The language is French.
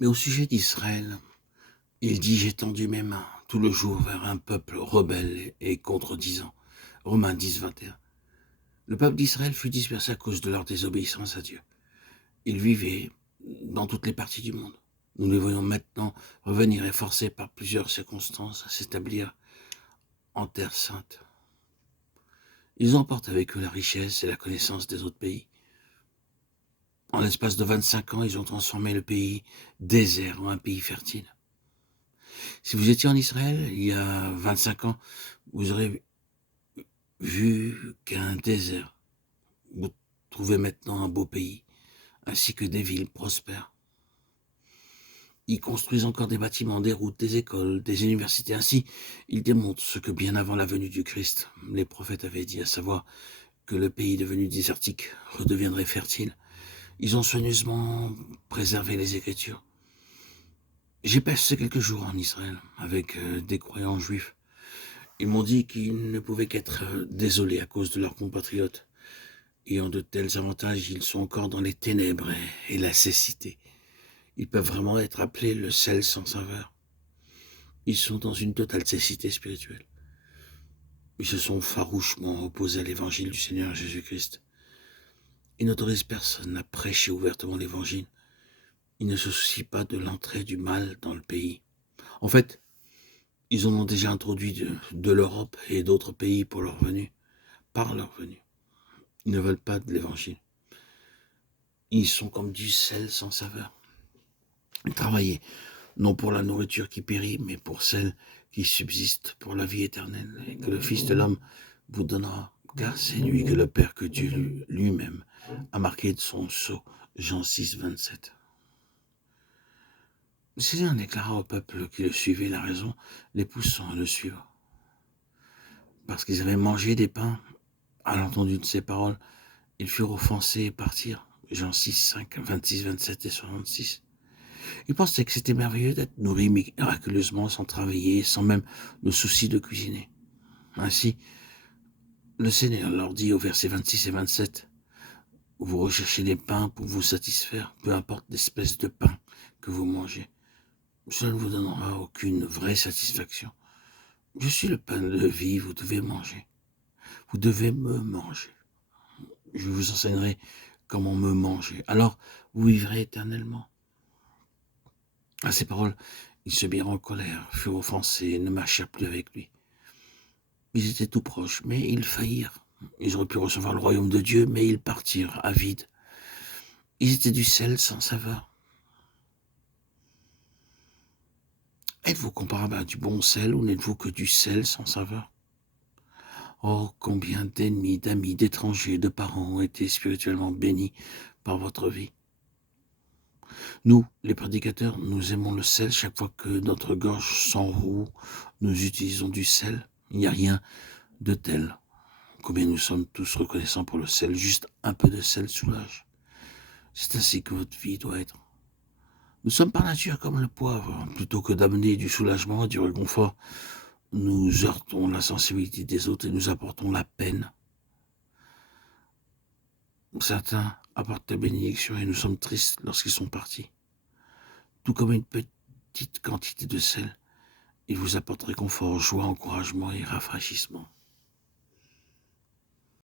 Mais au sujet d'Israël, il dit: j'ai tendu mes mains tout le jour vers un peuple rebelle et contredisant. Romains 10, 21. Le peuple d'Israël fut dispersé à cause de leur désobéissance à Dieu. Ils vivaient dans toutes les parties du monde. Nous les voyons maintenant revenir et forcer par plusieurs circonstances à s'établir en terre sainte. Ils emportent avec eux la richesse et la connaissance des autres pays. En l'espace de 25 ans, ils ont transformé le pays désert en un pays fertile. Si vous étiez en Israël il y a 25 ans, vous aurez vu qu'un désert. Vous trouvez maintenant un beau pays, ainsi que des villes prospères. Ils construisent encore des bâtiments, des routes, des écoles, des universités. Ainsi, ils démontrent ce que bien avant la venue du Christ, les prophètes avaient dit, à savoir que le pays devenu désertique redeviendrait fertile. Ils ont soigneusement préservé les Écritures. J'ai passé quelques jours en Israël avec des croyants juifs. Ils m'ont dit qu'ils ne pouvaient qu'être désolés à cause de leurs compatriotes. Ayant de tels avantages, ils sont encore dans les ténèbres et la cécité. Ils peuvent vraiment être appelés le sel sans saveur. Ils sont dans une totale cécité spirituelle. Ils se sont farouchement opposés à l'évangile du Seigneur Jésus-Christ. Ils n'autorisent personne à prêcher ouvertement l'évangile. Ils ne se soucient pas de l'entrée du mal dans le pays. En fait, ils en ont déjà introduit de l'Europe et d'autres pays pour leur venue, par leur venue. Ils ne veulent pas de l'évangile. Ils sont comme du sel sans saveur. Ils travaillent non pour la nourriture qui périt, mais pour celle qui subsiste pour la vie éternelle, et que le Fils de l'homme vous donnera, car c'est lui que le Père, que Dieu lui-même a marqué de son sceau. Jean 6, 27. Le Seigneur déclara au peuple qui le suivait la raison, les poussant à le suivre. Parce qu'ils avaient mangé des pains, à l'entendu de ces paroles, ils furent offensés et partirent. Jean 6, 5, 26, 27 et 66. Ils pensaient que c'était merveilleux d'être nourris miraculeusement, sans travailler, sans même le souci de cuisiner. Ainsi, le Seigneur leur dit au verset 26 et 27, « Vous recherchez des pains pour vous satisfaire, peu importe l'espèce de pain que vous mangez. Cela ne vous donnera aucune vraie satisfaction. Je suis le pain de vie, vous devez manger. Vous devez me manger. Je vous enseignerai comment me manger. Alors, vous vivrez éternellement. » À ces paroles, ils se mirent en colère, furent offensés et ne marchèrent plus avec lui. Ils étaient tout proches, mais ils faillirent. Ils auraient pu recevoir le royaume de Dieu, mais ils partirent avides. Ils étaient du sel sans saveur. Êtes-vous comparable à du bon sel ou n'êtes-vous que du sel sans saveur? Oh, combien d'ennemis, d'amis, d'étrangers, de parents ont été spirituellement bénis par votre vie. Nous, les prédicateurs, nous aimons le sel. Chaque fois que notre gorge s'enroue, nous utilisons du sel. Il n'y a rien de tel. Combien nous sommes tous reconnaissants pour le sel. Juste un peu de sel soulage. C'est ainsi que votre vie doit être. Nous sommes par nature comme le poivre. Plutôt que d'amener du soulagement, du réconfort, nous heurtons la sensibilité des autres et nous apportons la peine. Certains apportent la bénédiction et nous sommes tristes lorsqu'ils sont partis. Tout comme une petite quantité de sel, il vous apporte réconfort, joie, encouragement et rafraîchissement.